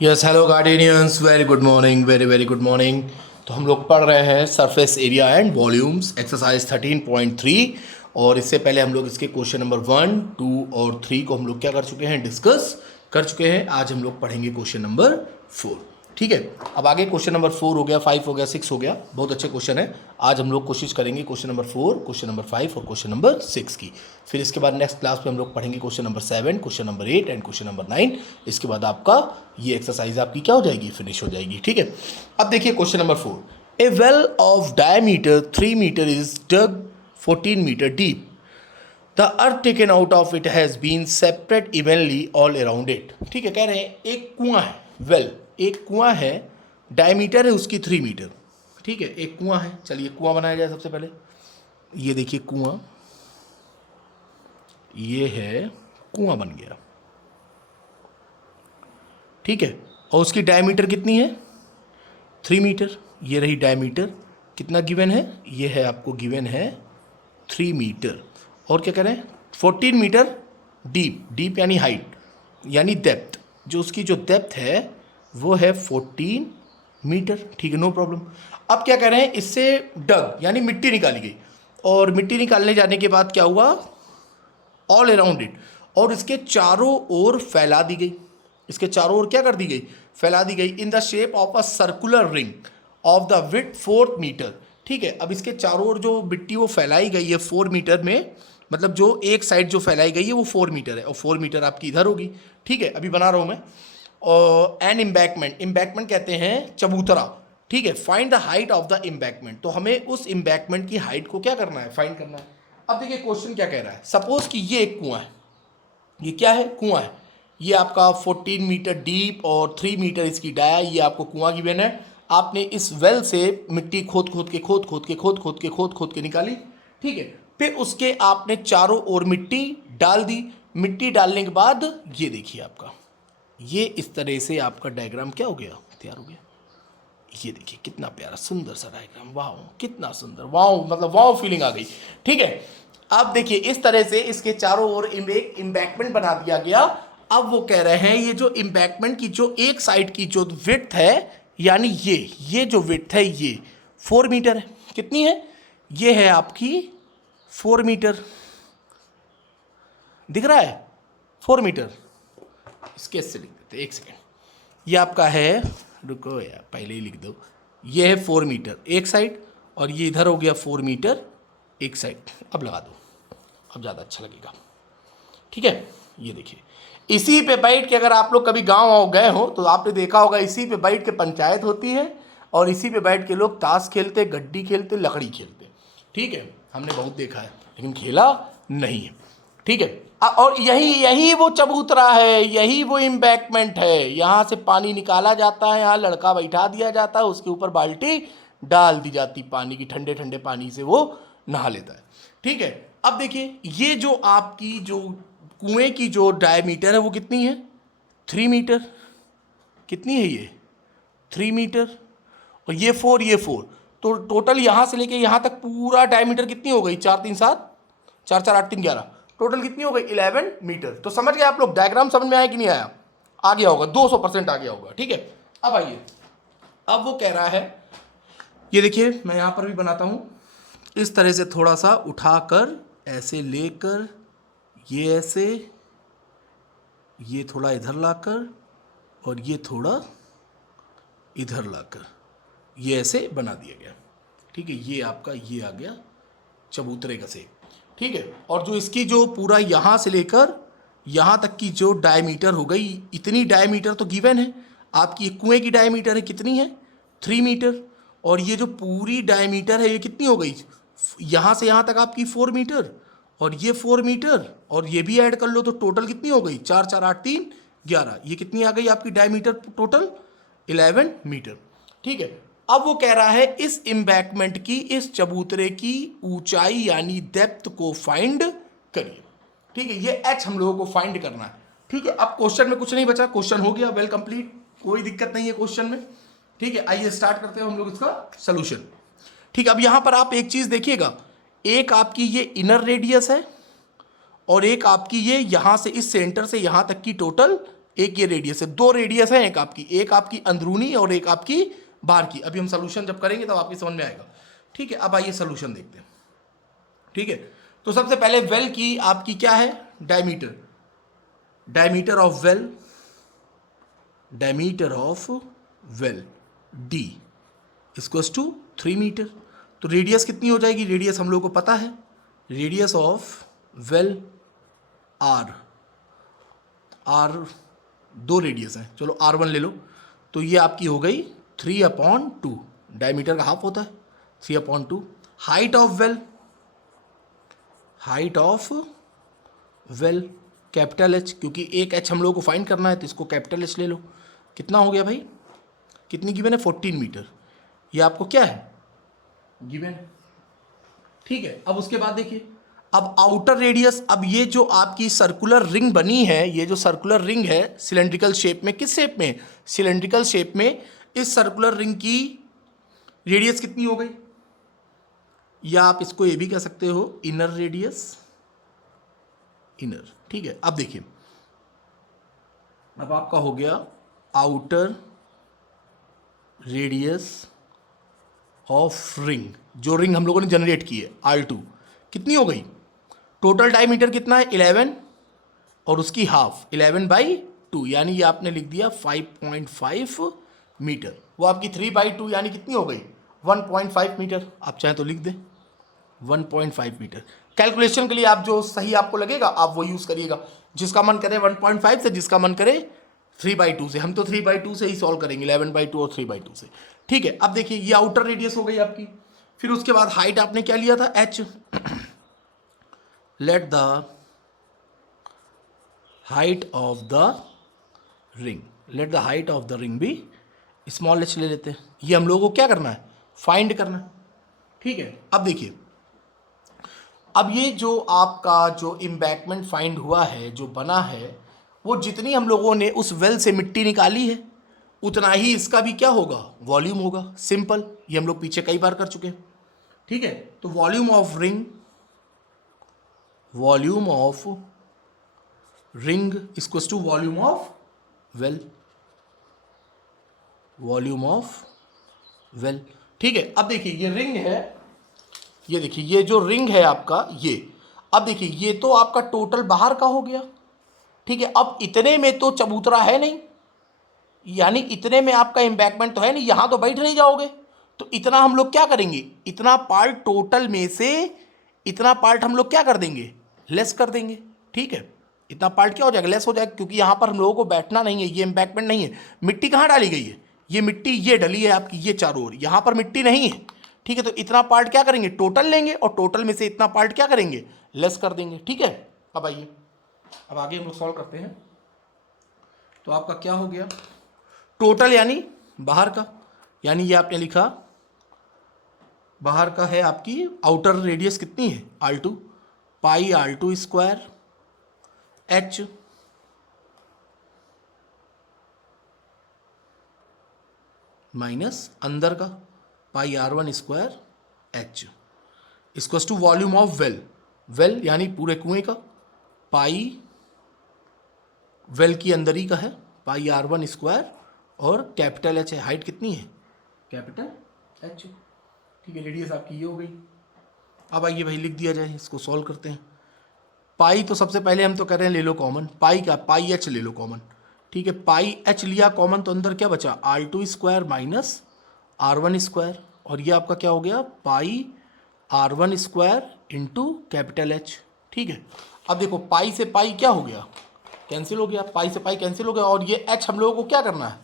Yes hello guardians, very good morning, very very good morning. तो हम लोग पढ़ रहे हैं surface area and volumes exercise 13.3। और इससे पहले हम लोग इसके क्वेश्चन नंबर 1, 2 और 3 को हम लोग क्या कर चुके हैं, डिस्कस कर चुके हैं। आज हम लोग पढ़ेंगे क्वेश्चन नंबर 4। ठीक है, अब आगे क्वेश्चन नंबर 4 हो गया, 5 हो गया, 6 हो गया, बहुत अच्छे क्वेश्चन है। आज हम लोग कोशिश करेंगे क्वेश्चन नंबर 4, क्वेश्चन नंबर 5 और क्वेश्चन नंबर 6 की। फिर इसके बाद नेक्स्ट क्लास में हम लोग पढ़ेंगे question number 7, question number 8 and question number 9। इसके बाद आपका ये एक्सरसाइज आपकी क्या हो जाएगी, फिनिश हो जाएगी। ठीक है, अब देखिए question number 4। A well of diameter 3 metre is dug 14 metre deep. The earth taken out of it has been separate evenly all around it. ठीक है, कह रहे हैं एक कुआं है, वेल एक कुआं है, डायमीटर है उसकी 3 मीटर। ठीक है, एक कुआं है। चलिए कुआं बनाया जाए सबसे पहले। ये देखिए कुआं, ये है कुआं बन गया। ठीक है, और उसकी डायमीटर कितनी है, 3 मीटर। ये रही डायमीटर, कितना गिवन है, ये है आपको गिवन है 3 मीटर। और क्या कह रहे हैं, 14 मीटर डीप, डीप यानी हाइट यानी डेप्थ, जो उसकी जो डेप्थ है वो है 14 मीटर। ठीक है, नो प्रॉब्लम। अब क्या कह रहे हैं, इससे डग यानी मिट्टी निकाली गई, और मिट्टी निकालने जाने के बाद क्या हुआ, ऑल अराउंड इट, और इसके चारों ओर फैला दी गई। इसके चारों ओर क्या कर दी गई, फैला दी गई। In the shape of a circular ring of the width 4 metre. ठीक है, अब इसके चारों ओर जो मिट्टी वो फैलाई गई है 4 मीटर में, मतलब जो एक साइड जो फैलाई गई है वो 4 मीटर है, और 4 मीटर आपकी इधर होगी। ठीक है, अभी बना रहा हूँ मैं। और एन इम्बैकमेंट, इम्बैकमेंट कहते हैं चबूतरा। ठीक है, find the height of the embankment, तो हमें उस इम्बैकमेंट की हाइट को क्या करना है, फाइंड करना है। अब देखिए क्वेश्चन क्या कह रहा है, सपोज कि ये एक कुआं है, ये क्या है, कुआं है। ये आपका 14 मीटर डीप और 3 मीटर इसकी डाया, ये आपको कुआं गिवन है। आपने इस वेल से मिट्टी खोद खोद के खोद खोद के खोद खोद के खोद खोद के निकाली। ठीक है, फिर उसके आपने चारों ओर मिट्टी डाल दी। मिट्टी डालने के बाद ये देखिए आपका, ये इस तरह से आपका डायग्राम क्या हो गया, तैयार हो गया। ये देखिए कितना प्यारा सुंदर सा डायग्राम, वाह कितना सुंदर, वाह मतलब वाह फीलिंग आ गई। ठीक है, अब देखिए इस तरह से इसके चारों ओर एक इम्बैकमेंट बना दिया गया। अब वो कह रहे हैं ये जो इम्बैकमेंट की जो एक साइड की जो विड्थ है, यानी ये जो विड्थ है ये 4 मीटर है। कितनी है, ये है आपकी 4 मीटर, दिख रहा है 4 मीटर। स्केच से लिख देते, एक सेकेंड। ये आपका है, रुको यार पहले ही लिख दो, ये है 4 मीटर एक साइड, और ये इधर हो गया 4 मीटर एक साइड। अब लगा दो, अब ज़्यादा अच्छा लगेगा। ठीक है, ये देखिए इसी पे बैठ के, अगर आप लोग कभी गांव आओ गए हो तो आपने देखा होगा, इसी पे बैठ के पंचायत होती है, और इसी पे बैठ के लोग ताश खेलते, गड्डी खेलते, लकड़ी खेलते। ठीक है, हमने बहुत देखा है लेकिन खेला नहीं है। ठीक है, और यही यही वो चबूतरा है, यही वो इम्बैकमेंट है। यहाँ से पानी निकाला जाता है, यहाँ लड़का बैठा दिया जाता है, उसके ऊपर बाल्टी डाल दी जाती पानी की, ठंडे ठंडे पानी से वो नहा लेता है। ठीक है, अब देखिए ये जो आपकी जो कुएं की जो डायमीटर है वो कितनी है, 3 मीटर। कितनी है ये, 3 मीटर, और ये 4, ये 4, तो टोटल यहाँ से लेके यहाँ तक पूरा डायमीटर कितनी हो गई, 4 3 7, 4 4 8 3 11, टोटल कितनी हो गई 11 मीटर। तो समझ गए आप लोग, डायग्राम समझ में आया कि नहीं आया, आ गया होगा, 200% आ गया होगा। ठीक है, अब आइए, अब वो कह रहा है, ये देखिए मैं यहाँ पर भी बनाता हूँ, इस तरह से थोड़ा सा उठाकर ऐसे लेकर, ये ऐसे, ये थोड़ा इधर लाकर, और ये थोड़ा इधर लाकर, ये ऐसे बना दिया गया। ठीक है, ये आपका ये आ गया चबूतरे का शेप। ठीक है, और जो इसकी जो पूरा यहाँ से लेकर यहाँ तक की जो डायमीटर हो गई, इतनी डायमीटर तो गिवन है आपकी। कुएं की डायमीटर है कितनी है, 3 मीटर, और ये जो पूरी डायमीटर है ये कितनी हो गई, यहाँ से यहाँ तक आपकी 4 मीटर, और ये 4 मीटर, और ये भी ऐड कर लो तो टोटल कितनी हो गई, 4 4 8 3 11, ये कितनी आ गई आपकी डायमीटर टोटल, 11 मीटर। ठीक है, अब वो कह रहा है इस इम्बैकमेंट की, इस चबूतरे की ऊंचाई यानी डेप्थ को फाइंड करिए। ठीक है, ये एच हम लोगों को फाइंड करना है। ठीक है, अब क्वेश्चन में कुछ नहीं बचा, क्वेश्चन हो गया वेल कंप्लीट, कोई दिक्कत नहीं है क्वेश्चन में। ठीक है, आइए स्टार्ट करते हैं हम लोग इसका सोल्यूशन। ठीक है, अब यहां पर आप एक चीज देखिएगा, एक आपकी ये इनर रेडियस है, और एक आपकी ये यहां से इस सेंटर से यहां तक की टोटल एक ये रेडियस है, दो रेडियस है, एक आपकी अंदरूनी और एक आपकी बाहर की। अभी हम सोल्यूशन जब करेंगे तब आपकी समझ में आएगा। ठीक है, अब आइए सोल्यूशन देखते हैं। ठीक है, तो सबसे पहले वेल की आपकी क्या है, diameter, diameter of well, diameter of well D equals to 3 metre. तो रेडियस कितनी हो जाएगी, रेडियस हम लोग को पता है, radius of well R, R दो रेडियस हैं, चलो R1 ले लो, तो ये आपकी हो गई 3/2, डायमीटर का हाफ होता है 3/2। Height of well, height of well capital H, क्योंकि एक H हम लोगों को फाइंड करना है तो इसको कैपिटल H ले लो। कितना हो गया भाई, कितनी गिवन है, 14 मीटर, ये आपको क्या है गिवन। ठीक है, अब उसके बाद देखिए, अब आउटर रेडियस, अब ये जो आपकी सर्कुलर रिंग बनी है, ये जो सर्कुलर रिंग है सिलेंड्रिकल शेप में, किस शेप में, सिलेंड्रिकल शेप में, इस सर्कुलर रिंग की रेडियस कितनी हो गई, या आप इसको ये भी कह सकते हो इनर रेडियस, इनर। ठीक है, अब देखिए, अब आपका हो गया आउटर रेडियस ऑफ रिंग, जो रिंग हम लोगों ने जनरेट की है R2 कितनी हो गई, टोटल डायमीटर कितना है 11 और उसकी हाफ 11/2, यानी ये आपने लिख दिया 5.5 मीटर। वो आपकी 3/2 यानी कितनी हो गई 1.5 मीटर, आप चाहें तो लिख दें 1.5 मीटर। कैलकुलेशन के लिए आप जो सही आपको लगेगा आप वो यूज़ करिएगा, जिसका मन करे 1.5 से, जिसका मन करे 3/2 से। हम तो 3/2 से ही सॉल्व करेंगे, 11/2 और 3/2 से। ठीक है, अब देखिए ये आउटर रेडियस हो गई आपकी, फिर उसके बाद हाइट आपने क्या लिया था H, let the height of the ring, let the height of the ring भी स्मॉल h ले लेते हैं। ये हम लोगों को क्या करना है, फाइंड करना है। ठीक है, अब देखिए, अब ये जो आपका जो एम्बैंकमेंट फाइंड हुआ है, जो बना है, वो जितनी हम लोगों ने उस वेल से मिट्टी निकाली है उतना ही इसका भी क्या होगा, वॉल्यूम होगा। सिंपल, ये हम लोग पीछे कई बार कर चुके हैं। ठीक है, तो volume of ring, volume of ring equals to volume of well, volume of well. ठीक है, अब देखिए ये रिंग है, ये देखिए ये जो रिंग है आपका ये, अब देखिए ये तो आपका टोटल बाहर का हो गया। ठीक है, अब इतने में तो चबूतरा है नहीं, यानी इतने में आपका एम्बैंकमेंट तो है नहीं, यहां तो बैठ नहीं जाओगे, तो इतना हम लोग क्या करेंगे, इतना पार्ट टोटल में से इतना पार्ट हम लोग क्या कर देंगे, लेस कर देंगे। ठीक है, इतना पार्ट क्या हो जाएगा, लेस हो जाएगा, क्योंकि यहां पर हम लोगों को बैठना नहीं है, ये एम्बैंकमेंट नहीं है। मिट्टी कहां डाली गई है, ये मिट्टी ये डली है आपकी ये चारों ओर, यहां पर मिट्टी नहीं है। ठीक है, तो इतना पार्ट क्या करेंगे, टोटल लेंगे और टोटल में से इतना पार्ट क्या करेंगे, लेस कर देंगे। ठीक है, अब आइए, अब आगे हम लोग सॉल्व करते हैं। तो आपका क्या हो गया, टोटल यानी बाहर का, यानी ये आपने लिखा बाहर का है आपकी आउटर रेडियस कितनी है R2, पाई R2 स्क्वायर H माइनस अंदर का pi R1 square H equals to volume of well, well यानी पूरे कुएं का, पाई वेल की अंदर ही का है पाई R1 स्क्वायर और कैपिटल H है, हाइट कितनी है कैपिटल H। ठीक है, रेडियस आपकी ये हो गई। अब आइए भाई लिख दिया जाए, इसको सॉल्व करते हैं। पाई तो सबसे पहले हम तो कर रहे हैं ले लो कॉमन, पाई का पाई H ले लो कॉमन। ठीक है, पाई H लिया कॉमन तो अंदर क्या बचा R2 square minus R1 square, और ये आपका क्या हो गया पाई R1 square into capital H। ठीक है, अब देखो पाई से पाई क्या हो गया, कैंसिल हो गया, पाई से पाई कैंसिल हो गया, और ये H हम लोगों को क्या करना है,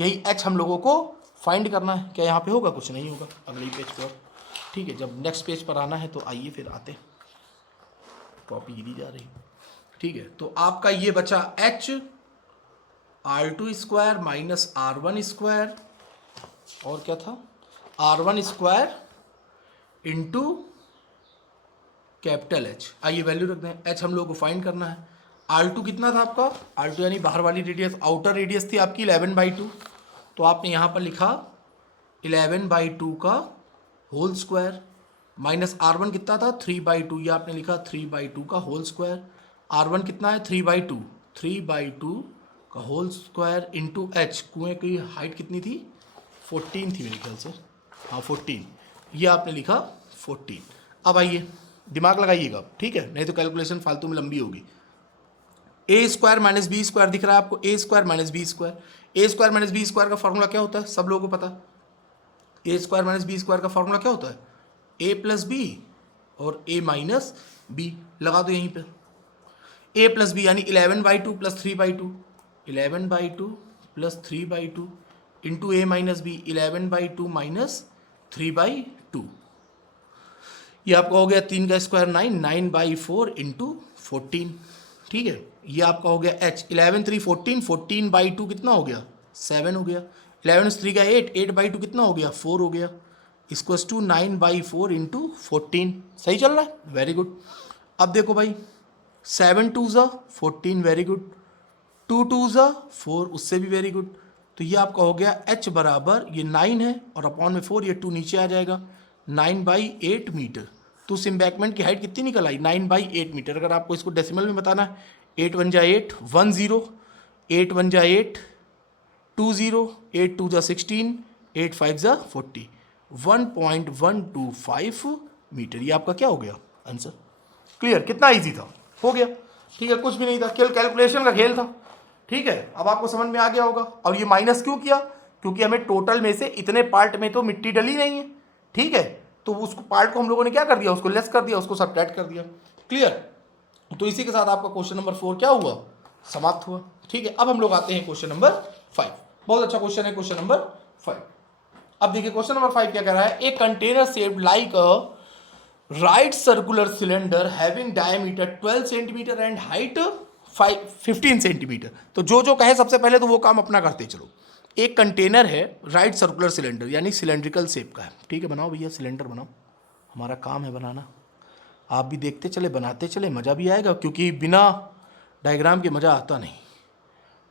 यही H हम लोगों को फाइंड करना है। क्या यहाँ पे होगा, कुछ नहीं होगा, अगले पेज पर। ठीक है, जब नेक्स्ट पेज पर आना है तो आइए फिर आते हैं, कॉपी गिरी जा रही। ठीक है, तो आपका ये बचा H R2 square minus R1 square, और क्या था R1 square into capital H। आइए वैल्यू रख दें, H हम लोग को फाइंड करना है। R2 कितना था आपका, R2 यानी बाहर वाली रेडियस, आउटर रेडियस थी आपकी 11/2, तो आपने यहाँ पर लिखा 11/2 का होल स्क्वायर, माइनस R1 कितना था 3/2, ये आपने लिखा 3/2 का होल स्क्वायर। R1 कितना है 3/2, 3/2 का का होल स्क्वायर इंटू एच। कुएँ की हाइट कितनी थी? 14 थी मेरे ख्याल से, हाँ 14, ये आपने लिखा 14। अब आइए दिमाग लगाइएगा, ठीक है, नहीं तो कैलकुलेशन फालतू में लंबी होगी। ए स्क्वायर माइनस बी स्क्वायर दिख रहा है आपको, ए स्क्वायर माइनस बी स्क्वायर। ए स्क्वायर माइनस बी स्क्वायर का फॉर्मूला क्या होता है? सब लोगों को पता। ए स्क्वायर माइनस बी स्क्वायर का फॉर्मूला क्या होता है? ए प्लस बी और ए माइनस बी। लगा दो यहीं पे, ए प्लस बी यानी 11/2 प्लस 3/2, 11/2 प्लस 3/2 इंटू ए माइनस बी, 11/2 माइनस 3/2। ये आपका हो गया 3 का स्क्वायर 9, 9/4 इंटू 14, ठीक है। ये आपका हो गया h, 11 3 14, 14/2 कितना हो गया? 7 हो गया। 11 3 का 8, 8/2 कितना हो गया? 4 हो गया। इसको 9/4 इंटू 14। सही चल रहा है, वेरी गुड। अब देखो भाई 7 2 ज़ा 14, वेरी गुड। 2 2 ज़ा 4, उससे भी वेरी गुड। तो ये आपका हो गया h बराबर, ये 9 है और अपॉन में 4, ये 2 नीचे आ जाएगा, 9/8 मीटर। तो उस एम्बैंकमेंट की हाइट कितनी निकल आई? 9/8 मीटर। अगर आपको इसको डेसिमल में बताना है, 8 1 जा 8 1 0, 8 1 जा 8 2 0, 8 2 जा 16, 8 5 जा 40, 1.125 मीटर। ये आपका क्या हो गया आंसर? क्लियर? कितना इजी था, हो गया, ठीक है, कुछ भी नहीं था, केवल कैलकुलेशन का खेल था, ठीक है। अब आपको समझ में आ गया होगा। और ये माइनस क्यों किया? क्योंकि हमें टोटल में से इतने पार्ट में तो मिट्टी डली नहीं है, ठीक है, तो उसको पार्ट को हम लोगों ने क्या कर दिया? उसको लेस कर दिया, उसको सब्ट्रैक्ट कर दिया। क्लियर? तो इसी के साथ आपका क्वेश्चन नंबर 4 क्या हुआ? समाप्त हुआ, ठीक है। अब हम लोग आते हैं क्वेश्चन नंबर 5। बहुत अच्छा क्वेश्चन है क्वेश्चन नंबर 5। अब देखिए क्वेश्चन नंबर 5 क्या कह रहा है? A container shaped like a right circular cylinder having diameter 12 centimetre and height 15 centimetre. तो जो कहे सबसे पहले तो वो काम अपना करते चलो। एक कंटेनर है राइट सर्कुलर सिलेंडर यानी सिलेंड्रिकल शेप का है, ठीक है, बनाओ भैया सिलेंडर बनाओ, हमारा काम है बनाना। आप भी देखते चले बनाते चले, मज़ा भी आएगा, क्योंकि बिना डायग्राम के मज़ा आता नहीं।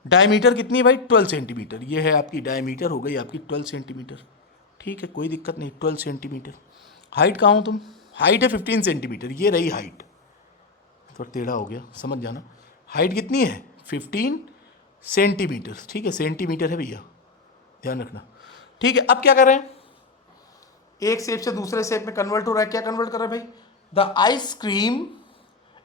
डायमीटर कितनी है भाई? 12 सेंटीमीटर। ये है आपकी डायमीटर, हो गई आपकी 12 सेंटीमीटर, ठीक है, कोई दिक्कत नहीं, 12 सेंटीमीटर। हाइट कहाँ हो तुम? हाइट है 15 सेंटीमीटर, ये रही हाइट, थोड़ा टेढ़ा हो गया, समझ जाना। हाइट कितनी है? 15 सेंटीमीटर, ठीक है, सेंटीमीटर है भैया, ध्यान रखना, ठीक है। अब क्या कर रहे हैं? एक शेप से दूसरे शेप में कन्वर्ट हो रहा है। क्या कन्वर्ट कर रहा है भाई? The ice cream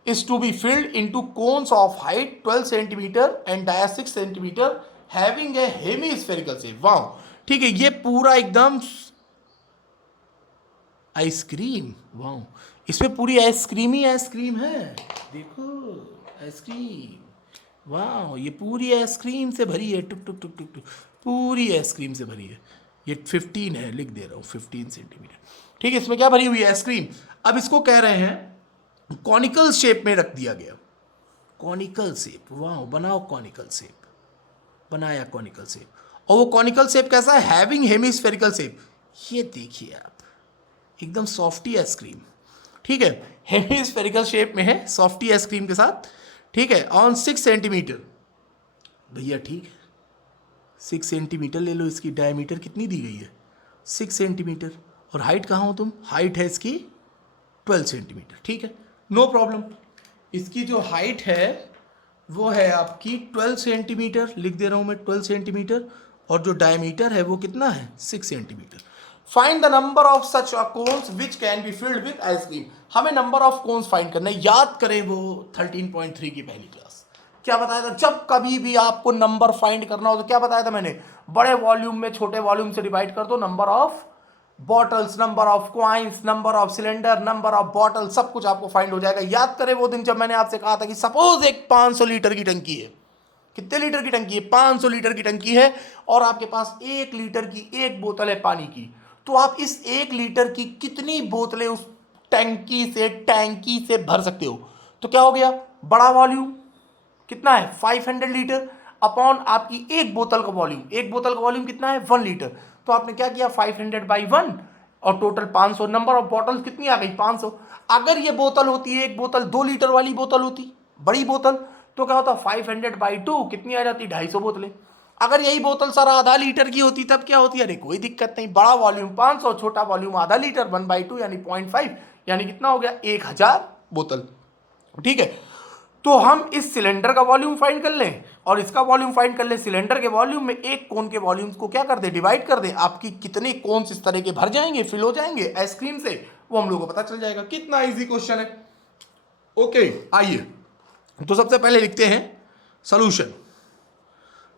is to be filled into cones of height 12 centimeter and diameter 6 centimeter having a hemispherical shape. Wow, ठीक है, ये पूरा एकदम आइसक्रीम, वाओ, इसमें पूरी आइसक्रीम ही आइसक्रीम है, देखो आइसक्रीम, वाओ, ये पूरी आइसक्रीम से भरी है, टुक टुक टुक टुक टुक, पूरी आइसक्रीम से भरी है। ये 15 है, लिख दे रहा हूँ 15 सेंटीमीटर, ठीक है, इसमें क्या भरी हुई है? आइसक्रीम। अब इसको कह रहे हैं कॉनिकल शेप में रख दिया गया, कॉनिकल शेप, वाह, बनाओ कॉनिकल शेप, बनाया कॉनिकल शेप। और वो कॉनिकल शेप कैसा है? Having hemispherical shape. ये देखिए आप, एकदम सॉफ्टी आइसक्रीम, ठीक है, हेमिस्फेरिकल शेप में है, सॉफ्टी आइसक्रीम के साथ, ठीक है, ऑन 6 सेंटीमीटर। भैया ठीक है, 6 सेंटीमीटर ले लो, इसकी डायमीटर कितनी दी गई है? 6 सेंटीमीटर। और हाइट कहाँ हो तुम? हाइट है इसकी 12 सेंटीमीटर, ठीक है, नो प्रॉब्लम। इसकी जो हाइट है वो है आपकी 12 सेंटीमीटर, लिख दे रहा हूँ मैं 12 सेंटीमीटर, और जो डायमीटर है वो कितना है? 6 centimetre. Find the number of such cones which can be filled with ice cream. हमें नंबर ऑफ कोन्स फाइंड करना है। याद करें वो 13.3 की पहली क्लास, क्या बताया था? जब कभी भी आपको नंबर फाइंड करना हो तो क्या बताया था मैंने? बड़े वॉल्यूम में छोटे वॉल्यूम से डिवाइड कर दो, number of bottles, number of coins, number of cylinder, number of bottle, सब कुछ आपको फाइंड हो जाएगा। याद करें वो दिन जब मैंने आपसे कहा था कि सपोज एक 500 लीटर की टंकी है। कितने लीटर की टंकी है? 500 लीटर की टंकी है, और आपके पास 1 लीटर की एक बोतल है पानी की। तो आप इस 1 लीटर की कितनी बोतलें उस टैंकी से भर सकते हो? तो क्या हो गया? बड़ा वॉल्यूम कितना है? 500 लीटर अपॉन आपकी एक बोतल का वॉल्यूम। एक बोतल का वॉल्यूम कितना है? 1 लीटर। तो आपने क्या किया? 500/1, और टोटल 500। नंबर ऑफ बॉटल्स कितनी आ गई? 500। अगर ये बोतल होती है, एक बोतल 2 लीटर वाली बोतल होती, बड़ी बोतल, तो क्या होता? 500/2 कितनी आ जाती? 250 बोतलें। अगर यही बोतल सर आधा लीटर की होती तब क्या होती? अरे कोई दिक्कत नहीं, बड़ा वॉल्यूम 500, छोटा वॉल्यूम आधा लीटर, 1/2 यानी 0.5, यानी कितना हो गया? 1000 बोतल, ठीक है। तो हम इस सिलेंडर का वॉल्यूम फाइंड कर लें और इसका वॉल्यूम फाइंड कर लें। सिलेंडर के वॉल्यूम में एक कोन के वॉल्यूम को क्या कर दे, डिवाइड कर दे। आपकी कितने कोन्स इस तरह के भर जाएंगे, फिल हो जाएंगे आइसक्रीम से, वो हम लोगों को पता चल जाएगा। कितना इजी क्वेश्चन है। ओके आइए, तो सबसे पहले लिखते हैं सॉल्यूशन।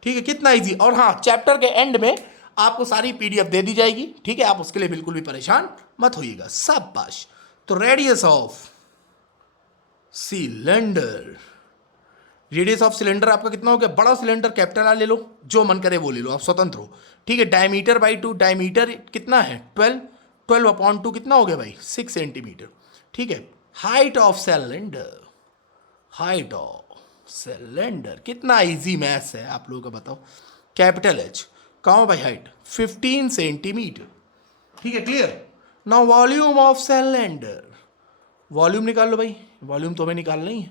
ठीक है, कितना इजी। और हाँ, चैप्टर के एंड में आपको सारी पीडीएफ दे दी जाएगी। ठीक है, आप उसके लिए बिल्कुल भी परेशान मत होइएगा। शाबाश। तो radius of cylinder, radius of cylinder आपका कितना हो गया। बड़ा सिलेंडर कैपिटल आर ले लो, जो मन करे वो ले लो, आप स्वतंत्र हो। ठीक है, डायमीटर बाई 2, डायमीटर कितना है 12, 12/2 कितना हो गया भाई 6 सेंटीमीटर। ठीक है, height of cylinder, height of cylinder कितना इजी मैथ्स है आप लोगों का, बताओ। कैपिटल एच, कहाँ हो भाई हाइट 15 सेंटीमीटर। ठीक है, clear. Now volume of cylinder, volume निकाल लो भाई, वॉल्यूम तो हमें निकालना ही है।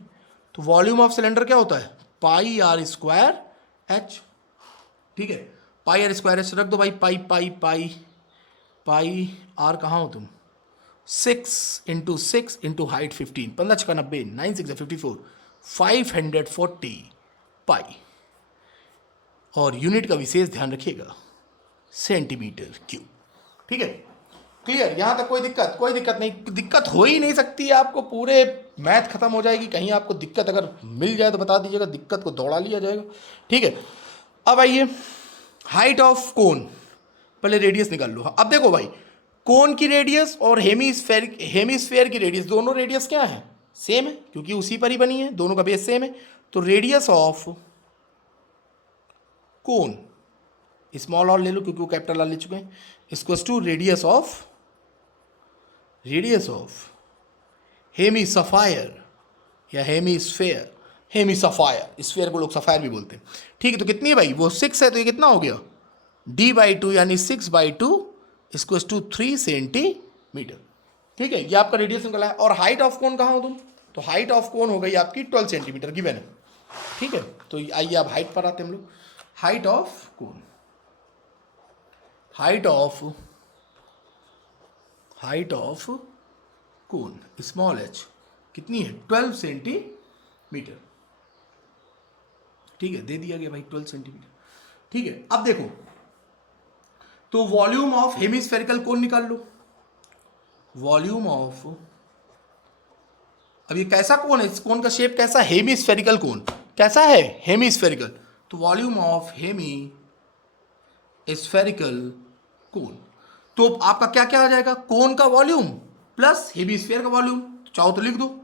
तो वॉल्यूम ऑफ सिलेंडर क्या होता है, पाई आर स्क्वायर एच। ठीक है, पाई आर स्क्वायर एच रख दो भाई, पाई पाई पाई पाई आर कहाँ हो तुम, 6 इंटू हाइट 15, 15 छक्का 90, 9 6 54, 540 पाई। और यूनिट का विशेष ध्यान रखिएगा, सेंटीमीटर क्यूब। ठीक है, क्लियर। यहां तक कोई दिक्कत नहीं, दिक्कत हो ही नहीं सकती है आपको, पूरे मैथ खत्म हो जाएगी। कहीं आपको दिक्कत अगर मिल जाए तो बता दीजिएगा, दिक्कत को दौड़ा लिया जाएगा। ठीक है, अब आइए हाइट ऑफ कोन, पहले रेडियस निकाल लो। अब देखो भाई, कोन की रेडियस और हेमीस्फेयर की रेडियस, दोनों रेडियस क्या है, सेम है, क्योंकि उसी पर ही बनी है, दोनों का बेस सेम है। तो radius of cone, small R ले लो क्योंकि वो कैपिटल आर ले चुके हैं, equals to radius of hemisphere या हेमीस्फेयर, हेमीसफायर, स्फेयर को लोग सफायर भी बोलते हैं। ठीक है, तो कितनी है भाई, वो 6 है, तो ये कितना हो गया d/2 यानी 6/2 इक्वल्स टू 3 सेंटीमीटर। ठीक है, ये आपका रेडियस निकला है। और हाइट ऑफ कोन कहाँ हो तुम, तो हाइट ऑफ कोन हो गई आपकी 12 सेंटीमीटर गिवन है। ठीक है, तो आइए आप हाइट पर आते हैं हम लोग। Height of cone, height of cone small H कितनी है 12 सेंटीमीटर। ठीक है, दे दिया गया भाई 12 सेंटीमीटर। ठीक है, अब देखो, तो वॉल्यूम ऑफ हेमिस्फेरिकल कोन निकाल लो। वॉल्यूम ऑफ, अब ये कैसा कोन है, इस कोन का शेप कैसा, हेमिस्फेरिकल कोन कैसा है, हेमिस्फेरिकल। तो वॉल्यूम ऑफ हेमिस्फेरिकल कोन, तो आपका क्या क्या आ जाएगा, कोन का वॉल्यूम प्लस हेमिस्फेयर का वॉल्यूम। चाहो तो लिख दो,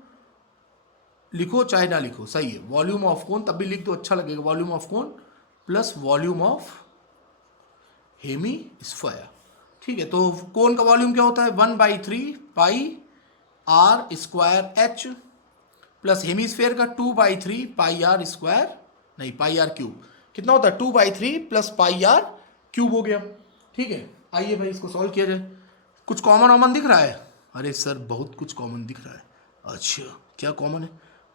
लिखो चाहे ना लिखो, सही है। वॉल्यूम ऑफ कोन तब भी लिख दो, अच्छा लगेगा। Volume of cone plus volume of hemisphere. ठीक है, तो कोन का वॉल्यूम क्या होता है 1/3 pi R square H, plus hemisphere का 2/3 पाई आर स्क्वायर, नहीं पाई आर क्यूब। कितना होता है 2/3 प्लस पाई आर क्यूब हो गया। ठीक है, आइए भाई इसको सॉल्व किया जाए। कुछ कॉमन दिख रहा है, अरे सर बहुत कुछ कॉमन दिख रहा है। अच्छा, क्या कॉमन है,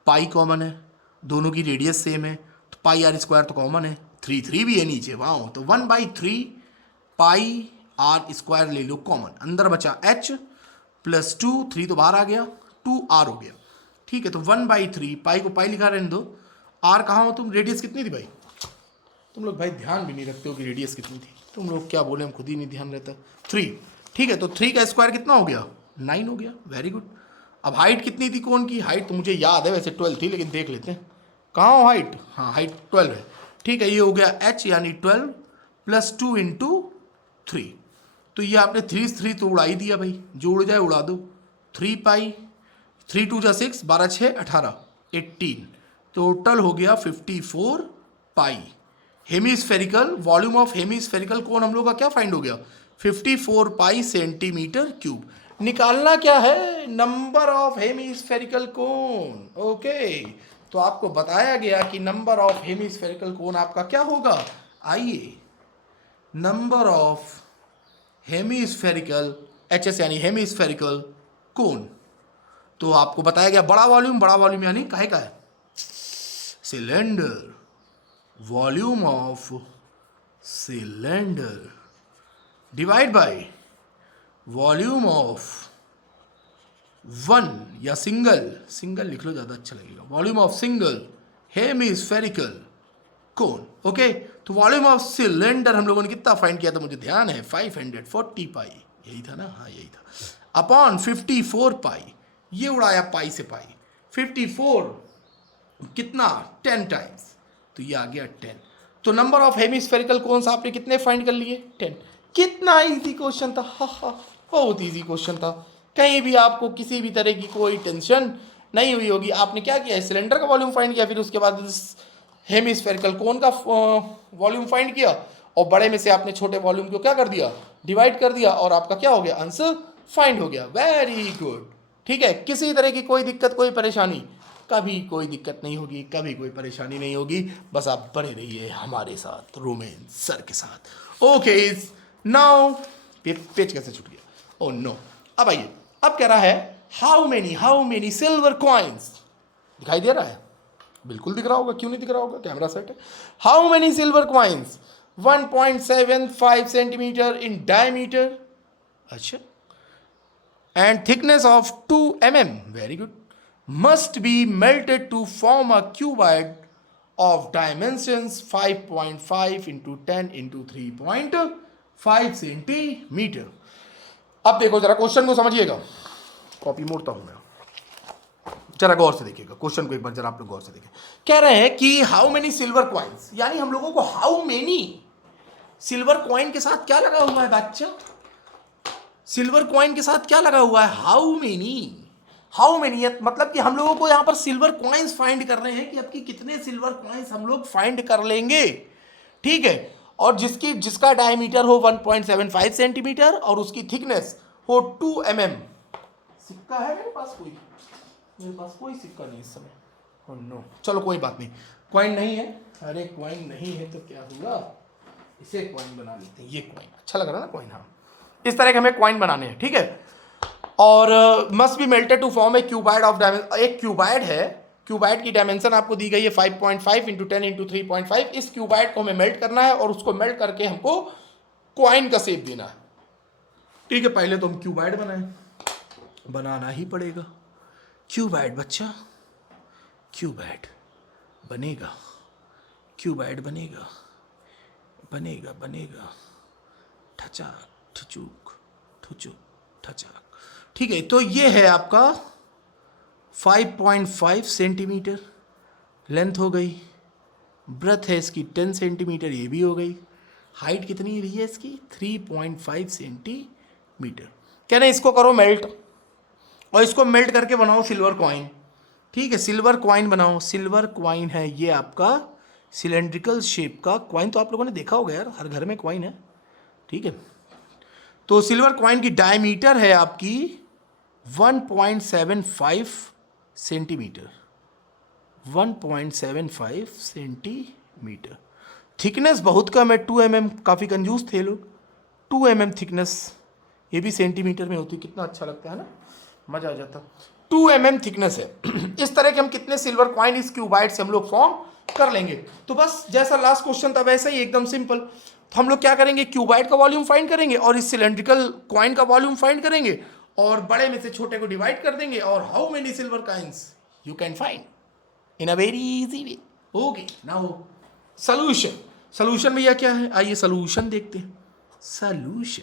पाई कॉमन है, दोनों की रेडियस सेम है, तो पाई आर स्क्वायर तो कॉमन है, 3 भी है नीचे, वाह। तो 1/3 पाई आर स्क्वायर ले लो कॉमन, अंदर बचा एच प्लस 2, 3 तो बाहर आ गया, 2r हो गया। ठीक है, तो 1/3 पाई को पाई लिखा रहने दो, आर कहाँ हो तुम, रेडियस कितनी थी भाई, तुम लोग भाई ध्यान भी नहीं रखते हो कि रेडियस कितनी थी, तुम लोग क्या बोले हम खुद ही नहीं ध्यान रहता, 3। ठीक है, तो 3 का स्क्वायर कितना हो गया 9 हो गया, वेरी गुड। अब हाइट कितनी थी कोन की, हाइट तो मुझे याद है वैसे 12 थी, लेकिन देख लेते हैं कहाँ हो हाइट, हाँ हाइट 12 है। ठीक है, ये हो गया h यानी 12 प्लस 2 इंटू 3, तो ये आपने 3 तो उड़ा ही दिया भाई, जो उड़ जाए उड़ा दो। 3 पाई, 3 2 जा 6, 12 6 18, 18, टोटल हो गया 54 पाई। हेमिस्फेरिकल, वॉल्यूम ऑफ हेमिस्फेरिकल कोन हम लोग का क्या फाइंड हो गया 54 पाई सेंटीमीटर क्यूब। निकालना क्या है, number of hemispherical cone. Okay, तो आपको बताया गया कि नंबर ऑफ हेमिस्फेरिकल कोन आपका क्या होगा। आइए, नंबर ऑफ हेमिस्फेरिकल एचएस यानी हेमिस्फेरिकल कोन, तो आपको बताया गया बड़ा वॉल्यूम यानी काहे का है, cylinder. Volume of cylinder divide by volume of one या सिंगल, सिंगल लिख लो ज़्यादा अच्छा लगेगा, volume of single hemispherical cone. Okay, तो वॉल्यूम ऑफ सिलेंडर हम लोगों ने कितना फाइंड किया था, मुझे ध्यान है 540 पाई, यही था ना, हाँ यही था, अपॉन 54 पाई, ये उड़ाया पाई से पाई, 54 कितना 10 टाइम्स, तो ये आ गया 10। तो नंबर ऑफ हेमिस्फेरिकल कोन्स आपने कितने फाइंड कर लिए, 10। कितना इजी क्वेश्चन था, हा हा, बहुत इजी क्वेश्चन था, कहीं भी आपको किसी भी तरह की कोई टेंशन नहीं हुई होगी। आपने क्या किया, सिलेंडर का वॉल्यूम फाइंड किया, फिर उसके बाद हेमिस्फेरिकल कोन का वॉल्यूम फाइंड किया, और बड़े में से आपने छोटे वॉल्यूम को क्या कर दिया, डिवाइड कर दिया, और आपका क्या हो गया, आंसर फाइंड हो गया। वेरी गुड, ठीक है, किसी तरह की कोई दिक्कत कोई परेशानी, कभी कोई दिक्कत नहीं होगी, कभी कोई परेशानी नहीं होगी, बस आप बने रहिए हमारे साथ, रोमेन सर के साथ। ओके नाउ, पेज कैसे छूट गया, ओ नो। अब आइए, अब कह रहा है हाउ मेनी सिल्वर कॉइन्स, दिखाई दे रहा है, बिल्कुल दिख रहा होगा, क्यों नहीं दिख रहा होगा, कैमरा सेट है। How many silver coins 1.75 centimetre in diameter, अच्छा, and thickness of 2 mm, very good, must be melted to form a cuboid of dimensions 5.5 into 10 into 3.5 centimetre. अब देखो जरा क्वेश्चन को समझिएगा, कॉपी मोड़ता हूं मैं, जरा गौर से देखिएगा क्वेश्चन को एक बार, जरा आप लोग गौर से देखिए। कह रहे हैं कि हाउ मेनी सिल्वर कॉइन्स, यानी हम लोगों को हाउ मेनी सिल्वर कॉइन के साथ क्या लगा हुआ है बच्चा, सिल्वर कॉइन के साथ क्या लगा हुआ है, हाउ मेनी मतलब कि हम लोगों को यहां पर सिल्वर कॉइन्स फाइंड कर रहे हैं कि आपकी कितने सिल्वर कॉइन्स हम लोग फाइंड कर लेंगे, ठीक है, और जिसका डायमीटर हो 1.75 सेंटीमीटर और उसकी थिकनेस हो 2 mm। सिक्का है मेरे पास कोई, मेरे पास कोई सिक्का नहीं इस समय, oh no। चलो कोई बात नहीं, कॉइन नहीं है, अरे कॉइन नहीं है तो क्या हुआ, इसे कॉइन बना लेते हैं, ये कॉइन अच्छा लग रहा है ना कॉइन, हाँ इस तरह के हमें कॉइन बनाने हैं, ठीक है। और must be melted to form a cuboid of dimension, एक क्यूबाइड है, क्यूबाइड की डायमेंशन आपको दी गई है 5.5 इंटू 10 इंटू 3.5, इस क्यूबाइड को हमें मेल्ट करना है और उसको मेल्ट करके हमको कॉइन का शेप देना है, ठीक है। पहले तो हम क्यूबाइड बनाना ही पड़ेगा, क्यूबाइड बच्चा, क्यूबाइड बनेगा, क्यूबाइड बनेगा, बनेगा बनेगा, ठचाक ठचूक ठुचुक ठचाक, ठीक है। तो ये है आपका 5.5 सेंटीमीटर लेंथ हो गई, ब्रेथ है इसकी 10 सेंटीमीटर, ये भी हो गई, हाइट कितनी रही है इसकी 3.5 सेंटीमीटर। कह रहे हैं इसको करो मेल्ट, और इसको मेल्ट करके बनाओ सिल्वर कॉइन, ठीक है, सिल्वर कॉइन बनाओ। सिल्वर कॉइन है ये आपका सिलेंड्रिकल शेप का कॉइन, तो आप लोगों ने देखा होगा यार, हर घर में कॉइन है, ठीक है। तो सिल्वर कॉइन की डायमीटर है आपकी 1.75 सेंटीमीटर, 1.75 सेंटीमीटर, थिकनेस बहुत कम है 2 mm, काफ़ी कंजूस थे लोग, 2 mm थिकनेस, ये भी सेंटीमीटर में होती, कितना अच्छा लगता है ना, मज़ा आ जाता। 2 mm थिकनेस है। इस तरह के हम कितने सिल्वर कॉइन इस क्यूबाइड से हम लोग फॉर्म कर लेंगे। तो बस जैसा लास्ट क्वेश्चन था वैसा ही एकदम सिंपल, तो हम लोग क्या करेंगे, क्यूबाइड का वॉल्यूम फाइंड करेंगे और इस सिलेंड्रिकल कॉइन का वॉल्यूम फाइंड करेंगे और बड़े में से छोटे को डिवाइड कर देंगे, और how many silver coins you can find in a very easy way. Okay now solution, solution भैया क्या है, आइए सॉल्यूशन देखते हैं। सॉल्यूशन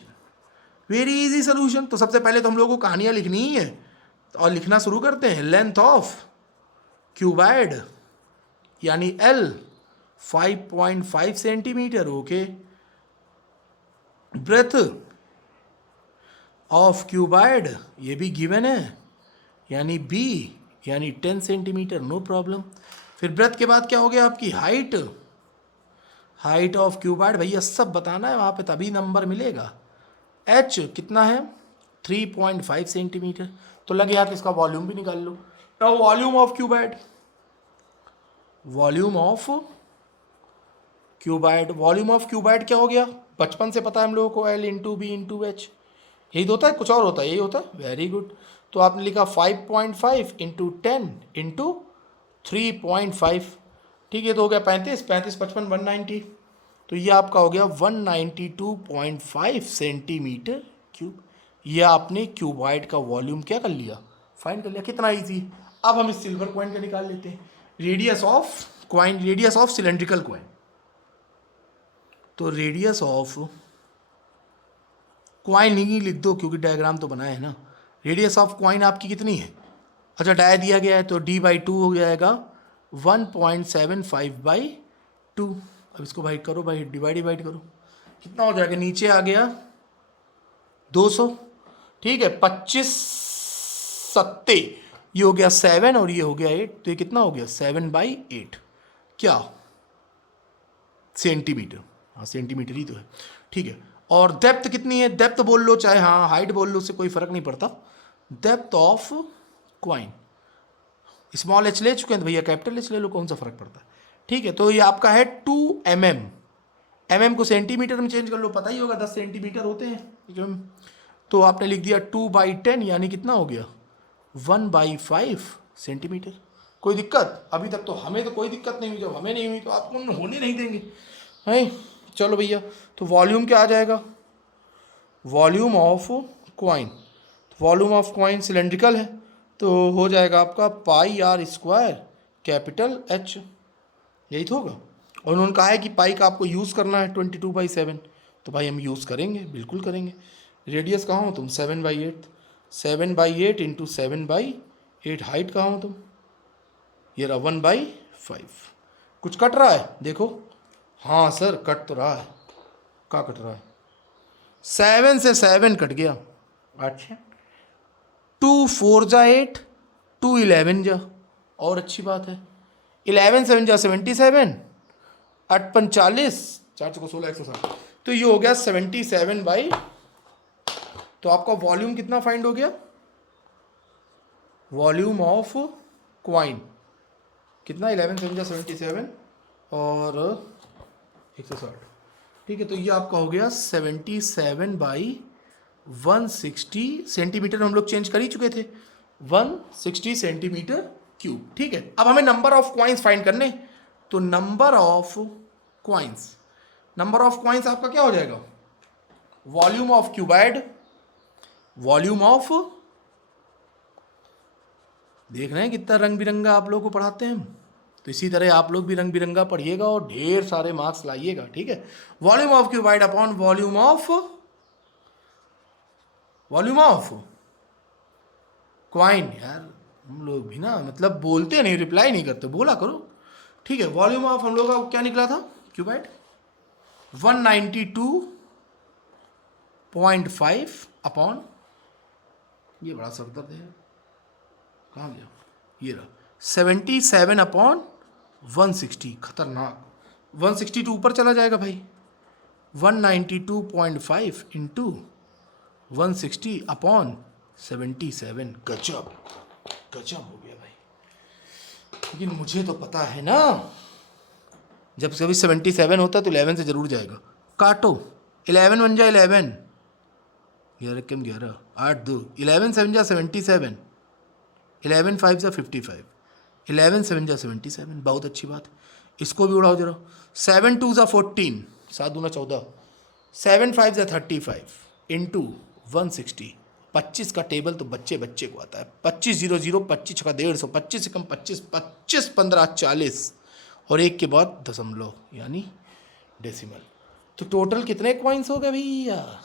वेरी इजी सॉल्यूशन, तो सबसे पहले तो हम लोगों को कहानियां लिखनी ही है और लिखना शुरू करते हैं। लेंथ ऑफ क्यूबाइड यानी L 5.5 centimetre, okay. Breadth of cuboid ये भी गिवन है, यानी B यानी 10 सेंटीमीटर, नो प्रॉब्लम। फिर ब्रेथ के बाद क्या हो गया आपकी हाइट, हाइट ऑफ क्यूबाइड भैया सब बताना है वहाँ पे तभी नंबर मिलेगा। H कितना है 3.5 सेंटीमीटर, तो लगे हाथ इसका वॉल्यूम भी निकाल लो। Now volume of cuboid, volume of cuboid, volume of cuboid क्या हो गया, बचपन से पता है हम लोगों को, L into B into H, यही तो होता है, कुछ और होता है, यही होता है, वेरी गुड। तो आपने लिखा 5.5 इंटू 10 इंटू 3.5, ठीक है, तो हो गया 35, 55 190, तो ये आपका हो गया 192.5 सेंटीमीटर क्यूब। ये आपने क्यूबाइड का वॉल्यूम क्या कर लिया फाइंड कर लिया, कितना इजी। अब हम इस सिल्वर कॉइन का निकाल लेते हैं। Radius of coin, radius of cylindrical coin, तो रेडियस ऑफ कॉइन ही लिख दो क्योंकि डायग्राम तो बनाया है ना। रेडियस ऑफ कॉइन आपकी कितनी है, अच्छा डाया दिया गया है तो d/2 हो जाएगा 1.75/2। अब इसको भाई करो भाई, डिवाइड करो, कितना हो जाएगा, नीचे आ गया 200, ठीक है। 25 सत्ते, ये हो गया 7 और ये हो गया 8, तो ये कितना हो गया 7/8 क्या सेंटीमीटर, हाँ सेंटीमीटर ही तो है, ठीक है। और डेप्थ कितनी है, डेप्थ बोल लो चाहे हाँ हाइट बोल लो, उससे कोई फर्क नहीं पड़ता। Depth of coin, small H ले चुके हैं तो भैया कैपिटल एच ले लो, कौन सा फर्क पड़ता है, ठीक है। तो ये आपका है 2 mm, mm को सेंटीमीटर में चेंज कर लो, पता ही होगा 10 सेंटीमीटर होते हैं, तो आपने लिख दिया 2/10 यानी कितना हो गया 1/5 सेंटीमीटर। कोई दिक्कत, अभी तक तो हमें तो कोई दिक्कत नहीं हुई, जब हमें नहीं हुई तो आपको हम होने नहीं देंगे, है। चलो भैया, तो वॉल्यूम क्या आ जाएगा, volume of coin, volume of coin cylindrical है तो हो जाएगा आपका πr² कैपिटल H, यही तो होगा। और उन्होंने कहा है कि पाई का आपको यूज़ करना है 22/7, तो भाई हम यूज़ करेंगे, बिल्कुल करेंगे। रेडियस कहाँ हो तुम, 7/8, 7/8 इंटू 7/8, हाइट कहाँ हो तुम, ये रहा 1/5। कुछ कट रहा है देखो, हाँ सर कट तो रहा है, क्या कट रहा है, 7 से 7 कट गया, अच्छा 2 4 जा 8, 2 11 जा, और अच्छी बात है 11 7 जा 77, 8 5 40, 4 को 16 160, तो ये हो गया 77 तो आपका वॉल्यूम कितना फाइंड हो गया, वॉल्यूम ऑफ क्वाइन कितना, 11 7 जा 77 और 160, ठीक है। तो ये आपका हो गया 77/160 सेंटीमीटर, हम लोग चेंज कर ही चुके थे, 160 सेंटीमीटर क्यूब, ठीक है। अब हमें नंबर ऑफ क्वाइंस फाइंड करने, तो number of coins, number of coins आपका क्या हो जाएगा, volume of cuboid, volume of, देख रहे हैं कितना रंग बिरंगा आप लोगों को पढ़ाते हैं हम, तो इसी तरह आप लोग भी रंग बिरंगा पढ़िएगा और ढेर सारे मार्क्स लाइएगा, ठीक है। Volume of cuboid upon volume of coin, यार हम लोग भी ना मतलब बोलते नहीं, रिप्लाई नहीं करते, बोला करो, ठीक है। वॉल्यूम ऑफ हम लोग का क्या निकला था क्यूबाइड 192.5 अपॉन, ये बड़ा सरदर्द है, कहाँ गया, ये रहा 77/160, खतरनाक, 160 तो ऊपर चला जाएगा भाई, 192.5 इंटू 160 अपॉन 77, गजब गजब हो गया भाई। लेकिन मुझे तो पता है ना, जब कभी 77 होता तो 11 से जरूर जाएगा, काटो 11 बन जाए 11, 11 कम 11, 8 2, 11 7 जा 77, 11 5 जा 55, 11 7 जा 77, बहुत अच्छी बात। इसको भी उड़ाओ जरा, 7 2 जा 14, 7 दूना 14, 7 5 जा 35 इंटू 160, 25 का टेबल तो बच्चे को आता है, 25 0 0, 25 का 150, 25 से कम 25, 25 15 40 और एक के बाद दशमलव यानी डेसिमल, तो टोटल कितने क्वाइंस हो गए भैया,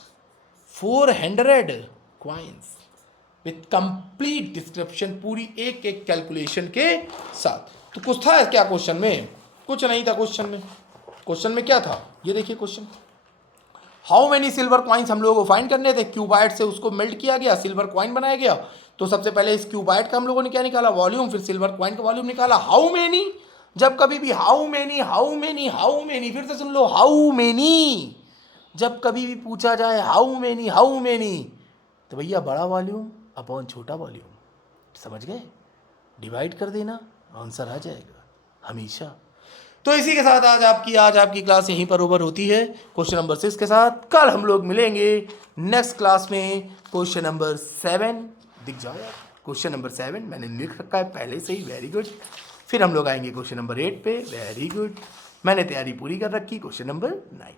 400 क्वाइंस विथ कंप्लीट डिस्क्रिप्शन, पूरी एक एक कैलकुलेशन के साथ। तो कुछ था क्या क्वेश्चन में, कुछ नहीं था क्वेश्चन में, क्वेश्चन में क्या था ये देखिए, question how many silver coins हम लोगों को फाइंड करने थे, क्यूबाइट से उसको मेल्ट किया गया, सिल्वर क्वाइन बनाया गया, तो सबसे पहले इस क्यूबाइट का हम लोगों ने क्या निकाला वॉल्यूम, फिर सिल्वर क्वाइन का वॉल्यूम निकाला। हाउ मेनी, जब कभी भी how many how many how many, फिर से सुन लो हाउ मेनी, जब कभी भी पूछा जाए हाउ मेनी तो भैया बड़ा वॉल्यूम अपॉन छोटा वॉल्यूम, समझ गए, डिवाइड कर देना, आंसर आ जाएगा हमेशा। तो इसी के साथ आज आपकी क्लास यहीं पर ओवर होती है क्वेश्चन नंबर 6 के साथ। कल हम लोग मिलेंगे नेक्स्ट क्लास में क्वेश्चन नंबर 7, दिख जाओ यार क्वेश्चन नंबर 7 मैंने लिख रखा है पहले से ही, वेरी गुड। फिर हम लोग आएंगे क्वेश्चन नंबर 8 पे, वेरी गुड, मैंने तैयारी पूरी कर रखी, क्वेश्चन नंबर 9,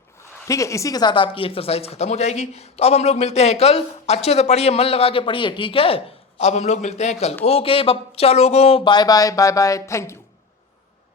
ठीक है। इसी के साथ आपकी एक्सरसाइज खत्म हो जाएगी। तो अब हम लोग मिलते हैं कल, अच्छे से पढ़िए, मन लगा के पढ़िए, ठीक है। अब हम लोग मिलते हैं कल। ओके बच्चा लोगों, bye bye bye bye, thank you.